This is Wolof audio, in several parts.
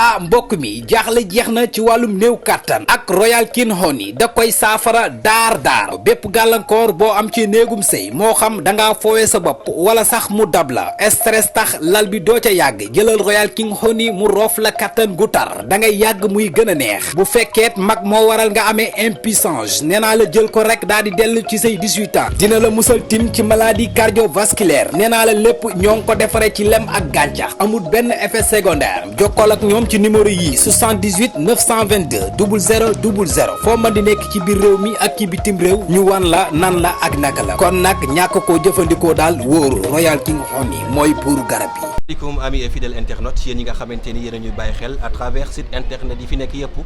mbokk mi jaaxle jeex na ci wàllum néew kàttan ak Royal King Honey da koy saafara daar bépp gàllankoor boo am ci néegum sëy moo xam da ngaa foowee sa bopp wala sax mu dab la stress tax lal bi doo ca yàgg jëlal Royal King Honey mu roof la kàttan gu tar da ngay yàgg muy gën a neex bu fekkeet mag moo waral nga amee impuissance nee naa la jël ko rek daal di dellu ci say 18 ans dina la musal tim ci maladie cardiovasculaire nee naa la lépp ñoo ngi ko defaree ci lem ak gàncax amul benn effet secondaire jokkool ak ñoom ci numéro yii 78 922 00 00 foo mën di nekk ci biir réew mi ak ci bitim réew ñu wan la nan la ak naka la kon nag ñàkk koo jëfandikoo daal wóoru Royal King Honey mooy buuru garab yi. asalaamaaleykum amis et fidèles internautes yéen ñi nga xamante ni yéen a ñuy bàyyi xel à travers site internet yi fi nekk yëpp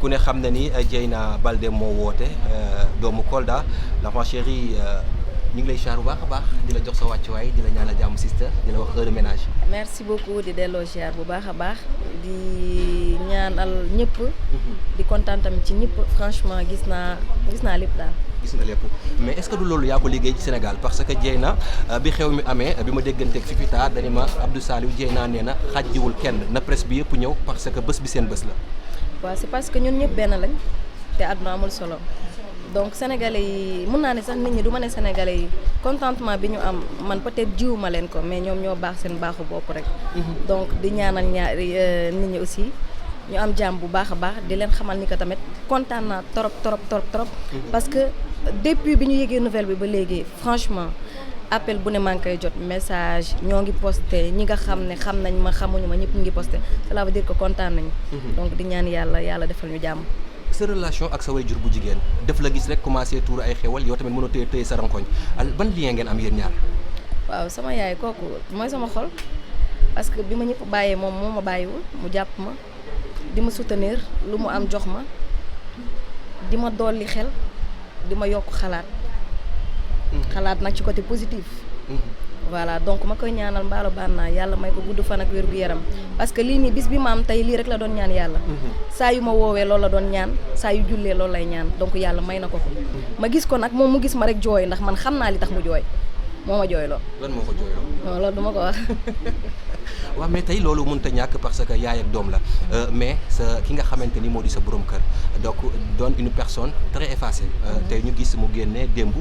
ku ne xam na ni Dieyna Baldé moo woote doomu Kolda l'enfant chéri ñu ngi lay ziar bu baax a baax di la jox sa wàccuwaay di la ñaanal jàmm sister di la wax heure de ménage. merci beaucoup di delloo ziar bu baax a baax di ñaanal ñëpp. di kontaan tamit ci ñëpp franchement gis naa lépp daal. gis nga lépp mais est-ce que du loolu yaa ko liggéey ci Sénégal parce que Dieyna bi xew mi amee bi ma dégganteeg Fifita dani ma Abdou Saliou Dieyna nee na xàjjiwul kenn na presse bi yëpp ñëw parce que bés bi seen bés la. waaw c'est parce que ñun ñëpp benn lañ te àdduna amul solo donc sénégalais yi mun naa ne sax nit ñi du ma ne sénégalais yi contentement bi ñu am man peut-être jiwuma leen ko mais ñoom ñoo baax seen baaxu bopp rek. donc di ñaanal nit ñi aussi. ñu am jàmm bu baax a baax di leen xamal ni que tamit kontaan naa trop parce que depuis bi ñu yëgee nouvelle bi ba léegi franchement appel bu ne maa ngi koy jot message ñoo ngi posté ñi nga xam ne xam nañ ma xamuñu ma ñëpp ñu ngi posté cela veut dire que kontaan nañu. donc di ñaan yàlla defal ñu jàmm. sa relation ak sa waajur bu jigéen def la gis rek commencé tuur ay xewal yow tamit mënoo téye sa rankoñ ban lien ngeen am yéen ñaar. waaw sama yaay kooku mooy sama xol parce que bi ma ñëpp bàyyee moom moo ma bàyyiwul mu jàpp ma. di ma soutenir lu mu am jox ma di ma dolli xel di ma yokk xalaat nag ci côté positif. voilà donc ma koy ñaanal mbaalo bànnaa yàlla may ko gudd fan ak wér gu yaram parce que lii nii bis bi ma am tey lii rek la doon ñaan yàlla. saa yu ma woowee loolu la doon ñaan saa yu jullee loolu lay ñaan donc yàlla may na ko ko. ma gis ko nag moom mu gis ma rek jooy ndax man xam naa li tax mu jooy moo ma jooyloo. lan moo ko jooyloo. non loolu du ma ko wax. waaw mais tey loolu mënut a ñàkk parce que yaay ak doom la mais sa ki nga xamante ni moo di sa borom kër donc doon une personne très effacée tey ñu gis mu génne démb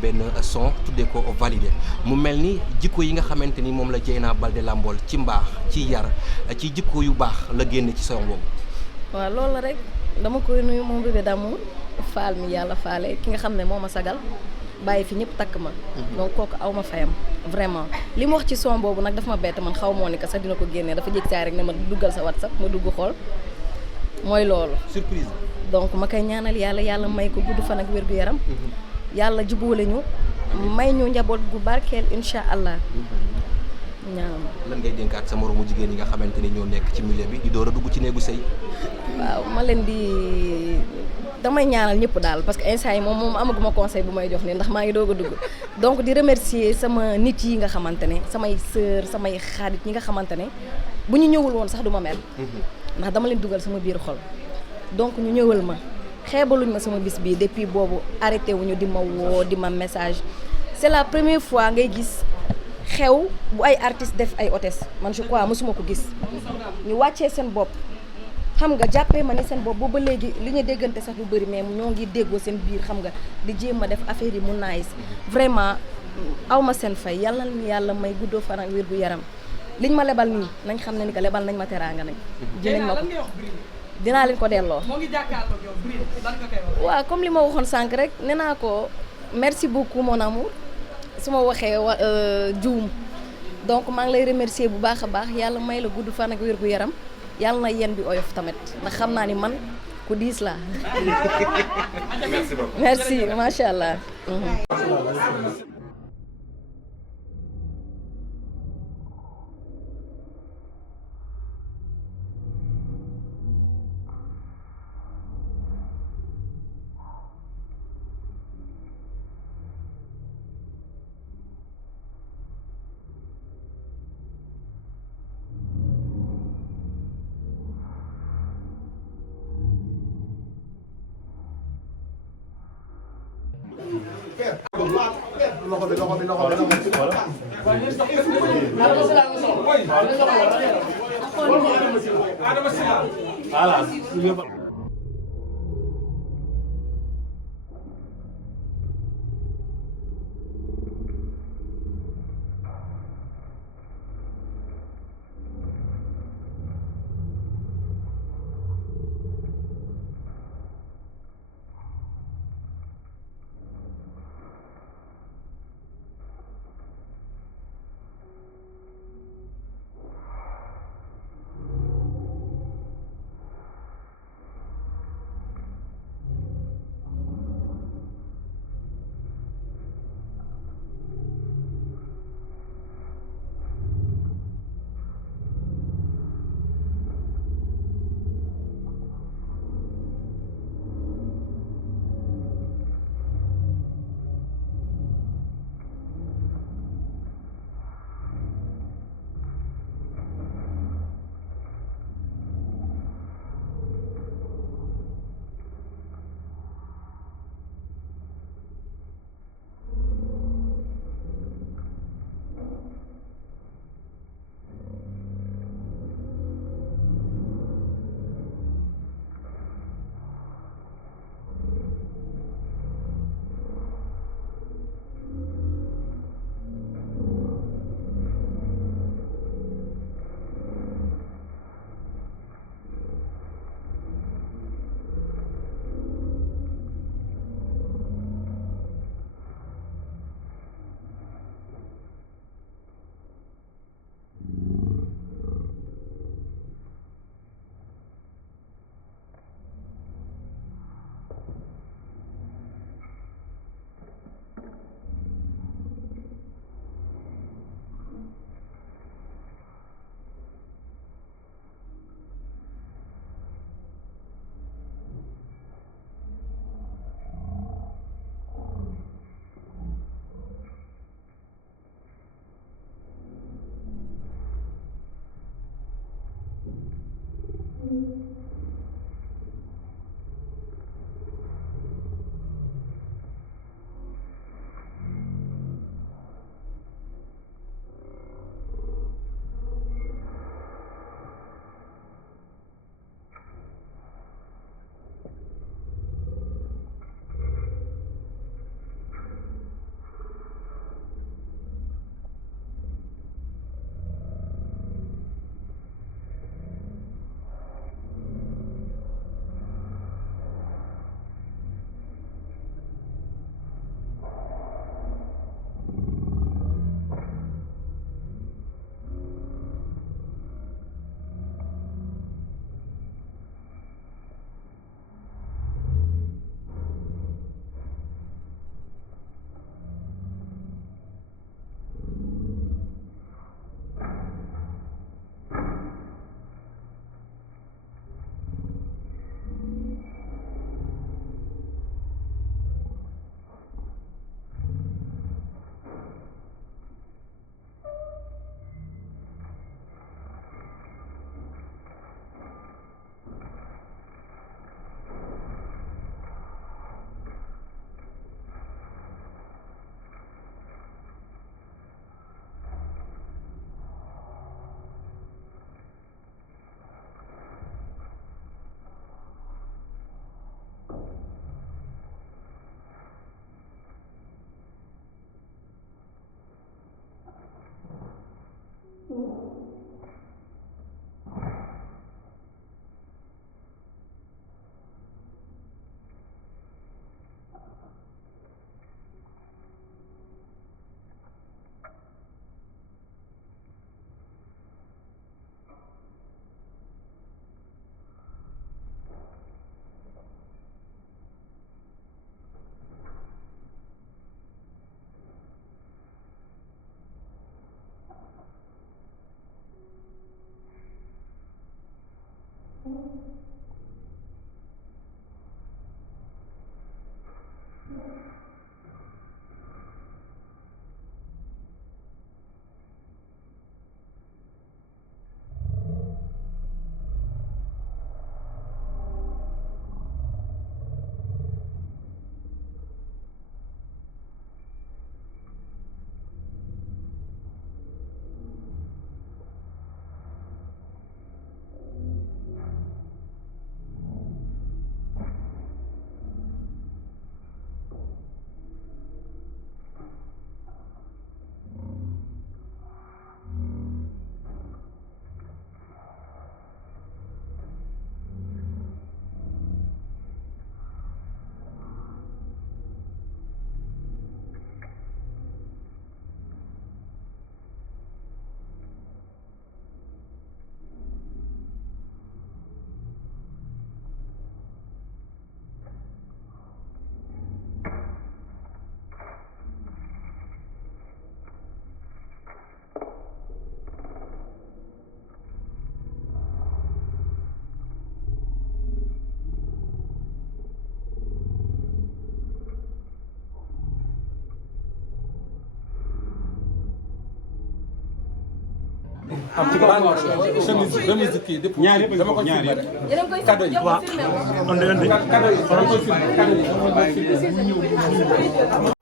benn son tuddee ko validé mu mel ni jikko yi nga xamante ni moom la Dieyna Baldé lambool ci mbaax ci yar ci jikko yu baax la génne ci son boobu. waaw loolu la rek dama koy nuyu moom bébé d'amour faal mi yàlla faale ki nga xam ne moo ma sagal bàyyi fi ñëpp takk ma. donc kooku aw ma fayam vraiment li mu wax ci son boobu nag dafa ma bett man xaw moo ni que sax dina ko génnee dafa jég saa rek ne ma duggal sa WhatsApp ma dugg xool mooy loolu. surprise. donc ma koy ñaanal yàlla may ko gudd fan ak wér gu yaram. yàlla jubóole ñu may ñu njaboot gu barkeel incha allah. ñaanal lan ngay dénkaat sa moromu jigéen yi nga xamante ni ñoo nekk ci milieu bi di door a dugg ci néegu sëy. waaw ma leen di. damay ñaanal ñëpp daal parce que instant yi moom amaguma conseil bu may jox nii ndax maa ngi doog a dugg donc di remercier sama nit yi nga xamante ne samay sœur samay xarit ñi nga xamante ne bu ñu ñëwul woon sax du ma mel. ndax dama leen dugal sama biir xol donc ñu ñëwal ma xeebaluñ ma sama bis bii depuis boobu arrêté wuñu di ma woo di ma message c'est la première fois ngay gis xew bu ay artistes def ay hôtesse man je crois mosuma ko gis ñu wàccee seen bopp. xam nga jàppee ma ni seen bopp boobu ba léegi li ñu déggante sax lu bëri mais ñoo ngi déggoo seen biir xam nga di jéem a def affaire yi mu nice vraiment aw ma seen fay yàlla may guddoo fan ak wér gu yaram liñ ma lebal nii nañ xam ne ni que lebal nañ ma teraanga nañ. dinañ ma ko dinaa leen ko delloo. moo ngi jàkkaarloo yow Bril lan nga koy wax. waaw comme li ma waxoon sànq rek nee naa ko merci beaucoup mon amour su ma waxee juum donc maa ngi lay remercier bu baax a baax yàlla may la gudd fan ak wér gu yaram. yàlla na yéen bi oyof tamit ndax xam naa ni man ku diis laa. merci macha allah. loxo bi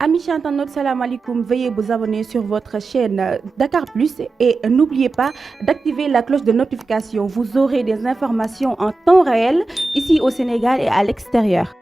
Amis internautes, salam alaikum. Veuillez vous abonner sur votre chaîne Dakar Plus et n'oubliez pas d'activer la cloche de notification. Vous aurez des informations en temps réel ici au Sénégal et à l'extérieur.